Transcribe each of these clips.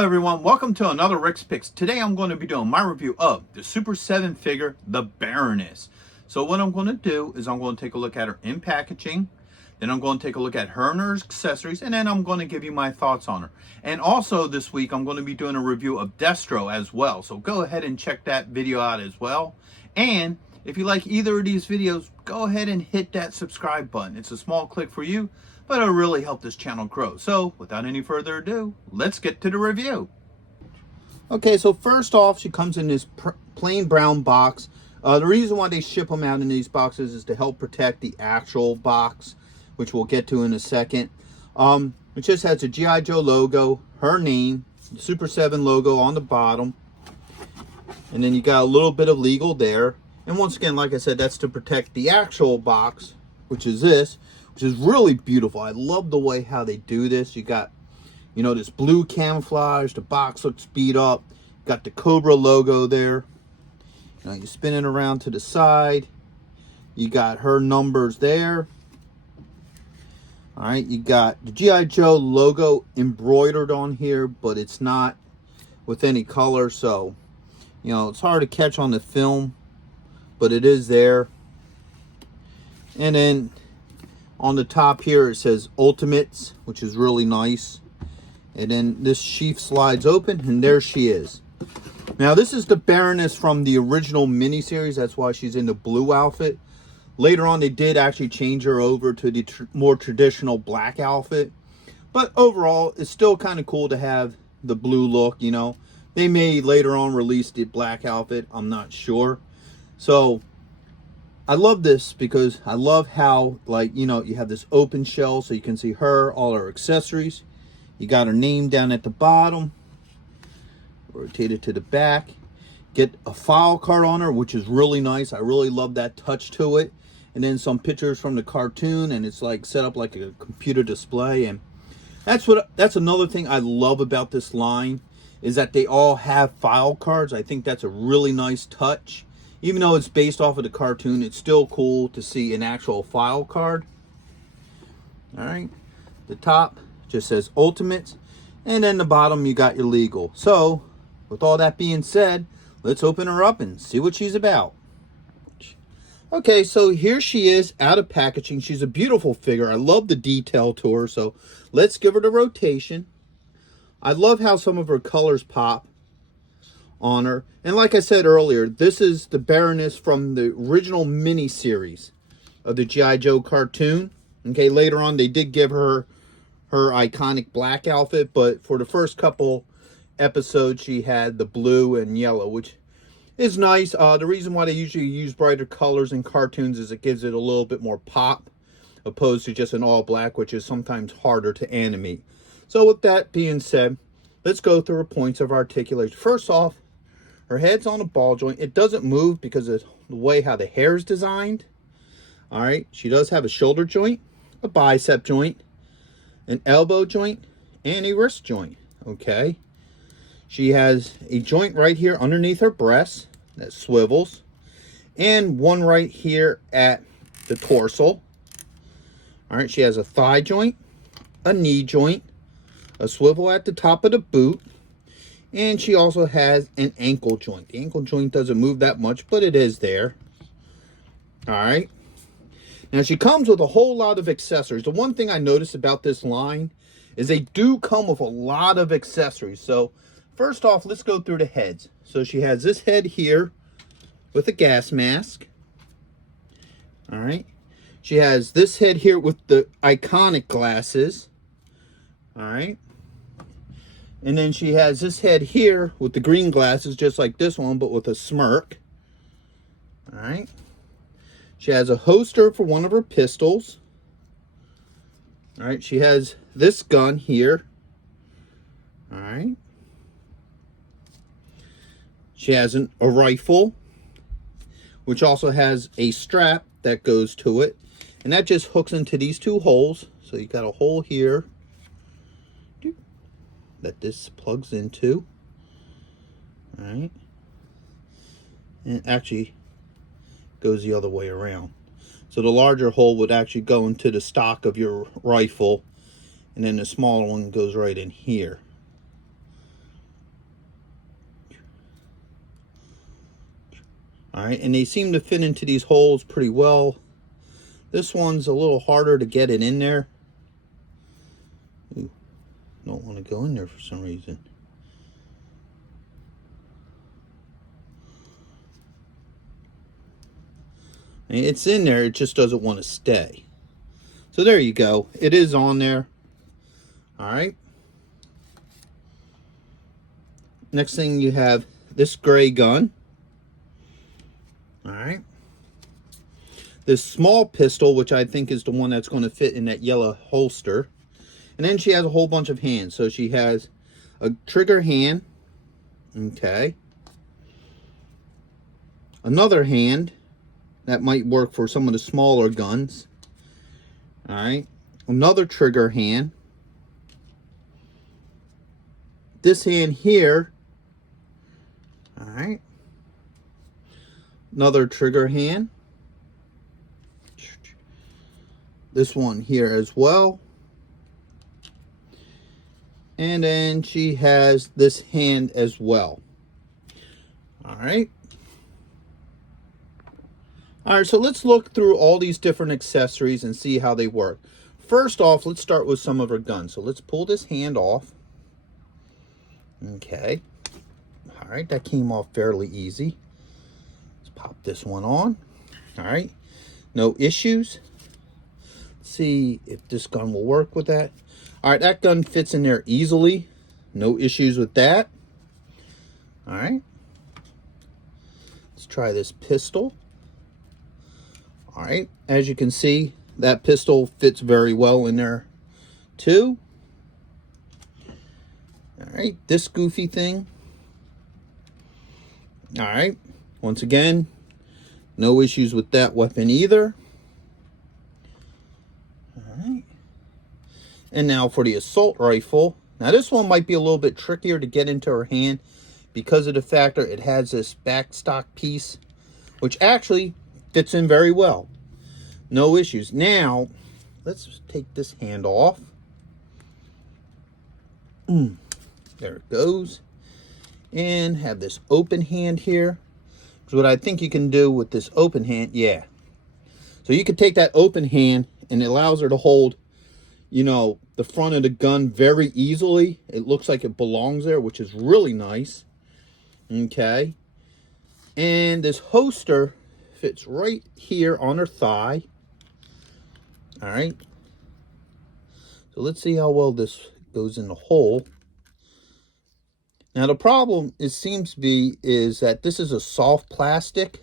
Hello everyone, welcome to another Rick's Picks. Today I'm going to be doing my review of the Super 7 figure, the Baroness. So what I'm going to do is I'm going to take a look at her in packaging, then I'm going to take a look at her and her accessories, and then I'm going to give you my thoughts on her. And also this week I'm going to be doing a review of Destro as well. So go ahead and check that video out as well. And if you like either of these videos, go ahead and hit that subscribe button. It's a small click for you, but it'll really help this channel grow. So without any further ado, let's get to the review. Okay, so first off, she comes in this plain brown box. The reason why they ship them out in these boxes is to help protect the actual box, which we'll get to in a second. It just has a G.I.Joe logo, her name, the Super 7 logo on the bottom, and then you got a little bit of legal there. And once again, like I said, that's to protect the actual box, which is this, which is really beautiful. I love the way how they do this. You got, you know, this blue camouflage. The box looks beat up. Got the Cobra logo there. You know, you spin it around to the side. You got her numbers there. All right, you got the G.I. Joe logo embroidered on here, but it's not with any color, so, you know, it's hard to catch on the film, but it is there. And then on the top here, it says Ultimates, which is really nice. And then this sheath slides open, and there she is. Now, this is the Baroness from the original miniseries. That's why she's in the blue outfit. Later on, they did actually change her over to the more traditional black outfit. But overall, it's still kind of cool to have the blue look, you know. They may later on release the black outfit. I'm not sure. So I love this because I love how, like, you know, you have this open shell so you can see her, all her accessories. You got her name down at the bottom. Rotate it to the back. Get a file card on her, which is really nice. I really love that touch to it. And then some pictures from the cartoon, and it's like set up like a computer display. And that's another thing I love about this line, is that they all have file cards. I think that's a really nice touch. Even though it's based off of the cartoon, it's still cool to see an actual file card. All right. The top just says Ultimates. And then the bottom, you got your legal. So, with all that being said, let's open her up and see what she's about. Okay, so here she is out of packaging. She's a beautiful figure. I love the detail to her. So, let's give her the rotation. I love how some of her colors pop on her. And like I said earlier, this is the Baroness from the original mini-series of the G.I. Joe cartoon. Okay, later on they did give her her iconic black outfit, but for the first couple episodes she had the blue and yellow, which is nice. The reason why they usually use brighter colors in cartoons is it gives it a little bit more pop, opposed to just an all black, which is sometimes harder to animate. So with that being said, let's go through her points of articulation. First off, her head's on a ball joint. It doesn't move because of the way how the hair is designed. All right. She does have a shoulder joint, a bicep joint, an elbow joint, and a wrist joint. Okay. She has a joint right here underneath her breast that swivels, and one right here at the torso. All right. She has a thigh joint, a knee joint, a swivel at the top of the boot. And she also has an ankle joint. The ankle joint doesn't move that much, but it is there. All right. Now, she comes with a whole lot of accessories. The one thing I noticed about this line is they do come with a lot of accessories. So, first off, let's go through the heads. So, she has this head here with a gas mask. All right. She has this head here with the iconic glasses. All right. And then she has this head here with the green glasses, just like this one, but with a smirk. All right. She has a holster for one of her pistols. All right. She has this gun here. All right. She has a rifle, which also has a strap that goes to it. And that just hooks into these two holes. So you got a hole here that this plugs into. All right. And it actually goes the other way around. So the larger hole would actually go into the stock of your rifle, and then the smaller one goes right in here. All right, and they seem to fit into these holes pretty well. This one's a little harder to get it in there. Ooh, don't want to go in there for some reason. I mean, it's in there, it just doesn't want to stay. So there you go. It is on there. All right. Next thing, you have this gray gun. All right. This small pistol, which I think is the one that's going to fit in that yellow holster. And then she has a whole bunch of hands. So she has a trigger hand. Okay. Another hand. That might work for some of the smaller guns. All right. Another trigger hand. This hand here. All right. Another trigger hand. This one here as well. And then she has this hand as well. All right. All right, so let's look through all these different accessories and see how they work. First off, let's start with some of her guns. So let's pull this hand off. Okay. All right, that came off fairly easy. Let's pop this one on. All right, no issues. Let's see if this gun will work with that. All right, that gun fits in there easily. No issues with that. All right. Let's try this pistol. All right, as you can see, that pistol fits very well in there too. All right, this goofy thing. All right, once again, no issues with that weapon either. All right, and now for the assault rifle. Now this one might be a little bit trickier to get into her hand because of the fact that it has this backstock piece, which actually fits in very well. No issues. Now, let's take this hand off. There it goes. And have this open hand here. So what I think you can do with this open hand, yeah. So you can take that open hand and it allows her to hold, you know, the front of the gun very easily. It looks like it belongs there, which is really nice. Okay. And this holster fits right here on her thigh. All right. So let's see how well this goes in the hole. Now the problem, it seems to be, is that this is a soft plastic.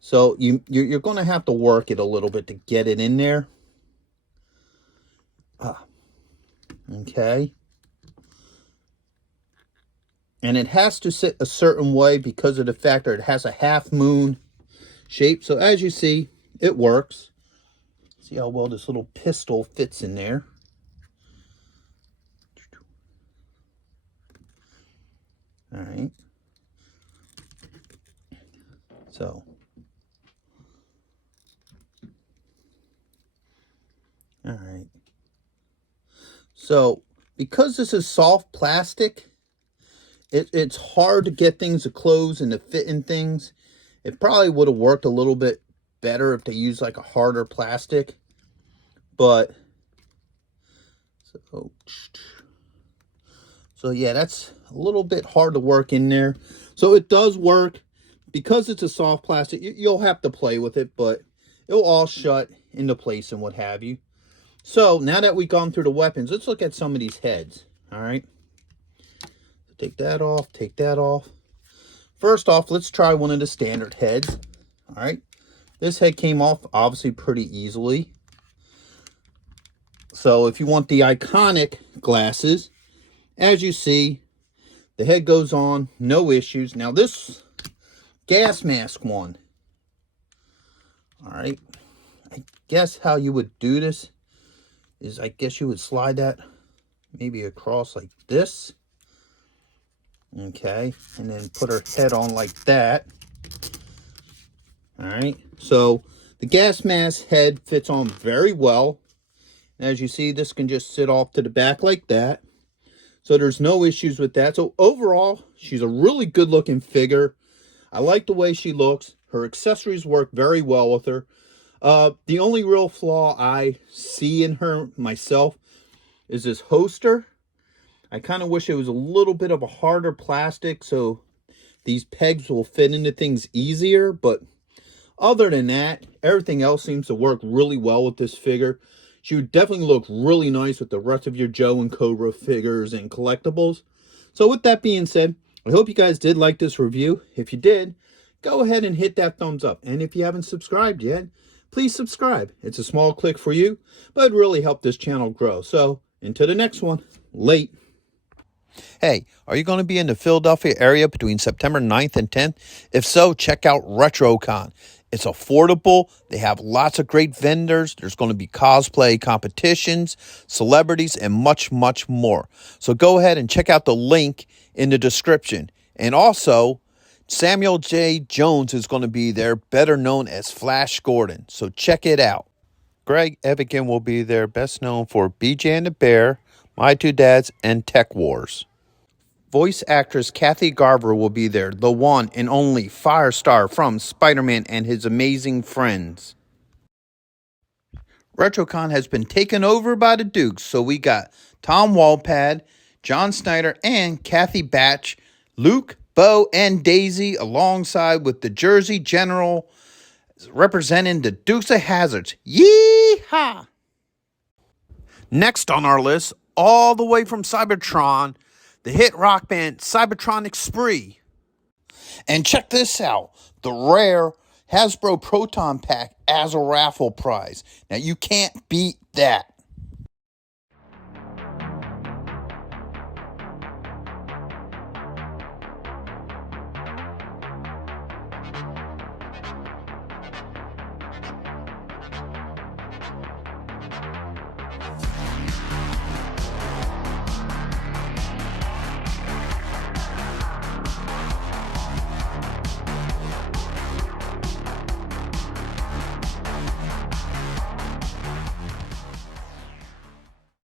So you're going to have to work it a little bit to get it in there. Okay. And it has to sit a certain way because of the fact that it has a half moon shape. So as you see, it works. See how well this little pistol fits in there. All right. So. All right. So, because this is soft plastic, it's hard to get things to close and to fit in things. It probably would have worked a little bit better if they used like a harder plastic. But, so yeah, that's a little bit hard to work in there. So it does work. Because it's a soft plastic, you'll have to play with it, but it'll all shut into place and what have you. So now that we've gone through the weapons, let's look at some of these heads. All right. Take that off. Take that off. First off, let's try one of the standard heads. All right. This head came off obviously pretty easily. So if you want the iconic glasses, as you see, the head goes on, no issues. Now this gas mask one. All right. I guess how you would do this is, I guess you would slide that maybe across like this. Okay. And then put her head on like that. All right. So the gas mask head fits on very well. And as you see, this can just sit off to the back like that. So there's no issues with that. So overall, she's a really good looking figure. I like the way she looks. Her accessories work very well with her. The only real flaw I see in her myself is this holster. I kind of wish it was a little bit of a harder plastic so these pegs will fit into things easier, but other than that, everything else seems to work really well with this figure. She would definitely look really nice with the rest of your Joe and Cobra figures and collectibles. So with that being said, I hope you guys did like this review. If you did, go ahead and hit that thumbs up. And if you haven't subscribed yet, please subscribe. It's a small click for you, but it really helped this channel grow. So until the next one, late. Hey, are you going to be in the Philadelphia area between September 9th and 10th? If so, check out RetroCon. It's affordable. They have lots of great vendors. There's going to be cosplay competitions, celebrities, and much, much more. So go ahead and check out the link in the description. And also, Samuel J. Jones is going to be there, better known as Flash Gordon. So check it out. Greg Evigan will be there, best known for BJ and the Bear, My Two Dads, and Tech Wars. Voice actress Kathy Garver will be there, the one and only Firestar from Spider-Man and His Amazing Friends. RetroCon has been taken over by the Dukes, so we got Tom Walpad, John Snyder, and Kathy Batch, Luke, Bo, and Daisy, alongside with the Jersey General representing the Dukes of Hazzards. Yee-haw! Next on our list, all the way from Cybertron, the hit rock band Cybertronic Spree. And check this out, the rare Hasbro Proton Pack as a raffle prize. Now you can't beat that.